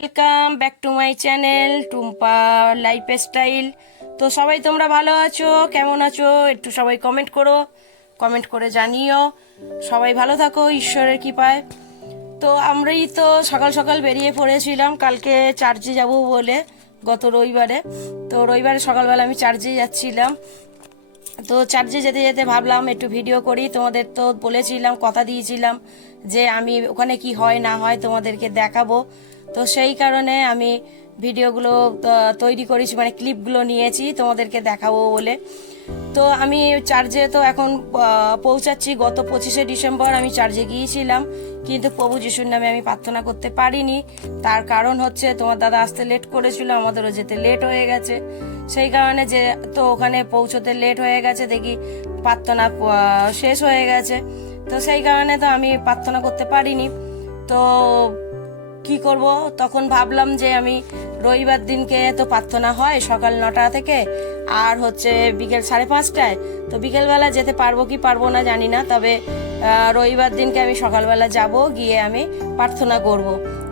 Welcome back to my channel Tumpa life style. তো সবাই তোমরা ভালো আছো? কেমন আছো? একটু সবাই কমেন্ট করো, কমেন্ট করে জানিও। সবাই ভালো থাকো ঈশ্বরের কৃপায়। তো আমরাই তো সকাল সকাল বেরিয়ে পড়েছিলাম কালকে চার্চে যাব বলে, গত রবিবারে। তো রবিবারে সকালবেলা আমি চার্চে যাচ্ছিলাম। তো চার্চে যেতে যেতে ভাবলাম একটু ভিডিও করি। তোমাদের তো বলেছিলাম, কথা দিয়েছিলাম যে আমি ওখানে কি হয় না হয় তোমাদেরকে দেখাবো। তো সেই কারণে আমি ভিডিওগুলো তৈরি করেছি, মানে ক্লিপগুলো নিয়েছি তোমাদেরকে দেখাবো বলে। তো আমি চার্চে তো এখন পৌঁছাচ্ছি। গত 25শে ডিসেম্বর আমি চার্চে গিয়েছিলাম, কিন্তু প্রভু যিশুর নামে আমি প্রার্থনা করতে পারিনি। তার কারণ হচ্ছে তোমার দাদা আসতে লেট করেছিল, আমাদেরও যেতে লেট হয়ে গেছে। সেই কারণে যে তো ওখানে পৌঁছতে লেট হয়ে গেছে, দেখি প্রার্থনা শেষ হয়ে গেছে। তো সেই কারণে তো আমি প্রার্থনা করতে পারিনি। তো কি করব, তখন ভাবলাম যে আমি রবিবার দিনকে তো প্রার্থনা হয় সকাল 9টা থেকে, আর হচ্ছে বিকেল 5:30টায়। তো বিকেলবেলা যেতে পারবো কি পারবো না জানি না, তবে রবিবার দিনকে আমি সকালবেলা যাব, গিয়ে আমি প্রার্থনা করব।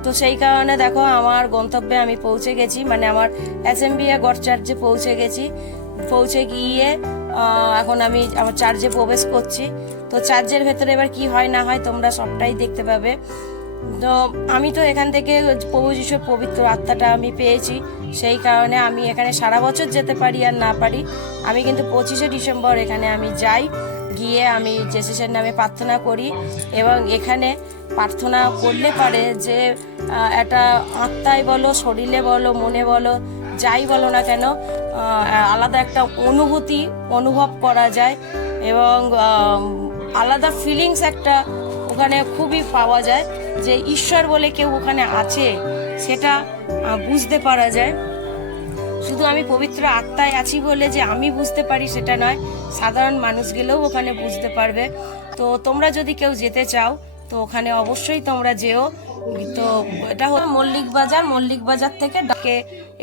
তো সেই কারণে দেখো আমার গন্তব্যে আমি পৌঁছে গেছি, মানে আমার অ্যাসেম্বলিয়া গড চার্চে পৌঁছে গেছি। পৌঁছে গিয়ে এখন আমি আমার চার্চে প্রবেশ করছি। তো চার্চের ভেতরে এবার কি হয় না হয় তোমরা সবটাই দেখতে পাবে। তো আমি তো এখান থেকে প্রভু যিশুর পবিত্র আত্মাটা আমি পেয়েছি। সেই কারণে আমি এখানে সারা বছর যেতে পারি আর না পারি, আমি কিন্তু 25শে ডিসেম্বর এখানে আমি যাই, গিয়ে আমি জেসুসের নামে প্রার্থনা করি। এবং এখানে প্রার্থনা করলে পারে যে একটা আত্মায় বলো, শরীরে বলো, মনে বলো, যাই বলো না কেন, আলাদা একটা অনুভূতি অনুভব করা যায়। এবং আলাদা ফিলিংস একটা ওখানে খুবই পাওয়া যায়, যে ঈশ্বর বলে কেউ ওখানে আছে সেটা বুঝতে পারা যায়। শুধু আমি পবিত্র আত্মায় আছি বলে যে আমি বুঝতে পারি সেটা নয়, সাধারণ মানুষ গেলেও ওখানে বুঝতে পারবে। তো তোমরা যদি কেউ যেতে চাও তো ওখানে অবশ্যই তোমরা যেও। তো এটা হলো মল্লিক বাজার। মল্লিক বাজার থেকে ডাকে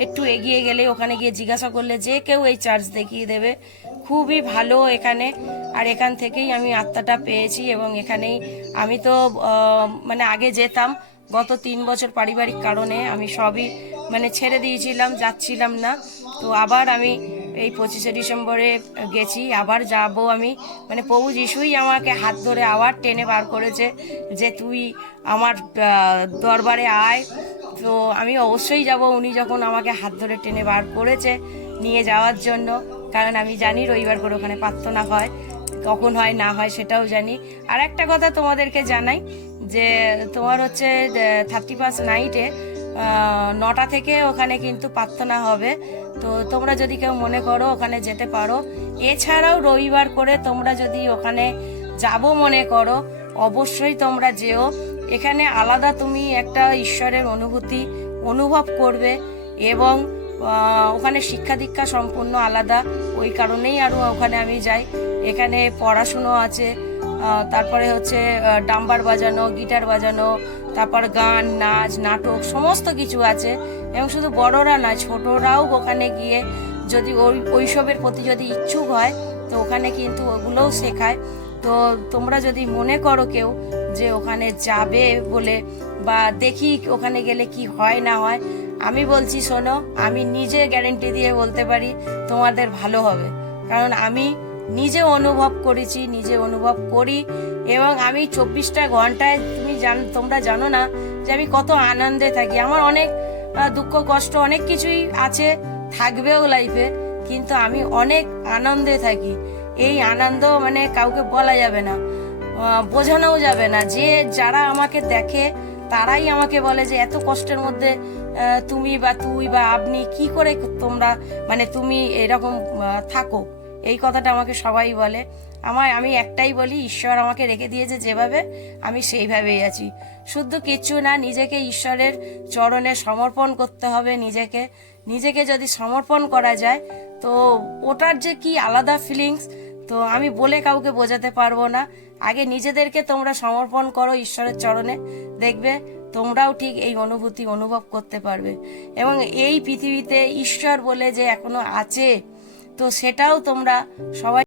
একটু এগিয়ে গেলে ওখানে গিয়ে জিজ্ঞাসা করলে যে কেউ এই চার্চ দেখিয়ে দেবে। খুবই ভালো এখানে। আর এখান থেকেই আমি আত্মাটা পেয়েছি, এবং এখানেই আমি তো মানে আগে যেতাম, গত 3 বছর পারিবারিক কারণে আমি সবই মানে ছেড়ে দিয়েছিলাম, যাচ্ছিলাম না। তো আবার আমি এই 25শে ডিসেম্বরে গেছি, আবার যাব আমি। মানে প্রভু যিশুই আমাকে হাত ধরে আবার টেনে বার করেছে যে তুই আমার দরবারে আয়। তো আমি অবশ্যই যাব, উনি যখন আমাকে হাত ধরে টেনে বার করেছে নিয়ে যাওয়ার জন্য। কারণ আমি জানি রবিবার করে ওখানে প্রার্থনা হয়, কখন হয় না হয় সেটাও জানি। আর একটা কথা তোমাদেরকে জানাই, যে তোমার হচ্ছে 31st নাইটে 9টা থেকে ওখানে কিন্তু প্রার্থনা হবে। তো তোমরা যদি কেউ মনে করো ওখানে যেতে পারো। এছাড়াও রবিবার করে তোমরা যদি ওখানে যাব মনে করো, অবশ্যই তোমরা যেও। এখানে আলাদা তুমি একটা ঈশ্বরের অনুভূতি অনুভব করবে। এবং ওখানে শিক্ষা দীক্ষা সম্পূর্ণ আলাদা, ওই কারণেই আরও ওখানে আমি যাই। এখানে পড়াশুনো আছে, তারপরে হচ্ছে ডাম্বার বাজানো, গিটার বাজানো, তারপর গান, নাচ, নাটক সমস্ত কিছু আছে। এবং শুধু বড়রা নয়, ছোটরাও ওখানে গিয়ে যদি ওইসবের প্রতি যদি ইচ্ছুক হয় তো ওখানে কিন্তু ওগুলোও শেখায়। তো তোমরা যদি মনে করো কেউ যে ওখানে যাবে বলে, বা দেখি ওখানে গেলে কি হয় না হয়, আমি বলছি শোনো, আমি নিজে গ্যারেন্টি দিয়ে বলতে পারি তোমাদের ভালো হবে। কারণ আমি নিজে অনুভব করেছি, নিজে অনুভব করি। এবং আমি 24টা ঘন্টায় তোমরা জানো না যে আমি কত আনন্দে থাকি। আমার অনেক দুঃখ কষ্ট অনেক কিছুই আছে, থাকবেও লাইফে, কিন্তু আমি অনেক আনন্দে থাকি। এই আনন্দ মানে কাউকে বলা যাবে না, বোঝানোও যাবে না। যে যারা আমাকে দেখে তারাই আমাকে বলে যে এত কষ্টের মধ্যে তুমি বা তুই বা আপনি কি করে তোমরা মানে তুমি এরকম থাকো। এই কথাটা আমাকে সবাই বলে। আমি একটাই বলি, ঈশ্বর আমাকে রেখে দিয়েছে যেভাবে, আমি সেইভাবেই আছি। শুধু কিচ্ছু না, নিজেকে ঈশ্বরের চরণে সমর্পণ করতে হবে। নিজেকে যদি সমর্পণ করা যায় তো ওটার যে কি আলাদা ফিলিংস, তো আমি বলে কাউকে বোঝাতে পারবো না। আগে নিজেদেরকে তোমরা সমর্পণ করো ঈশ্বরের চরণে, দেখবে তোমরাও ঠিক এই অনুভূতি অনুভব করতে পারবে। এবং এই পৃথিবীতে ঈশ্বর বলে যে এখনো আছে, তো সেটাও তোমরা সবাই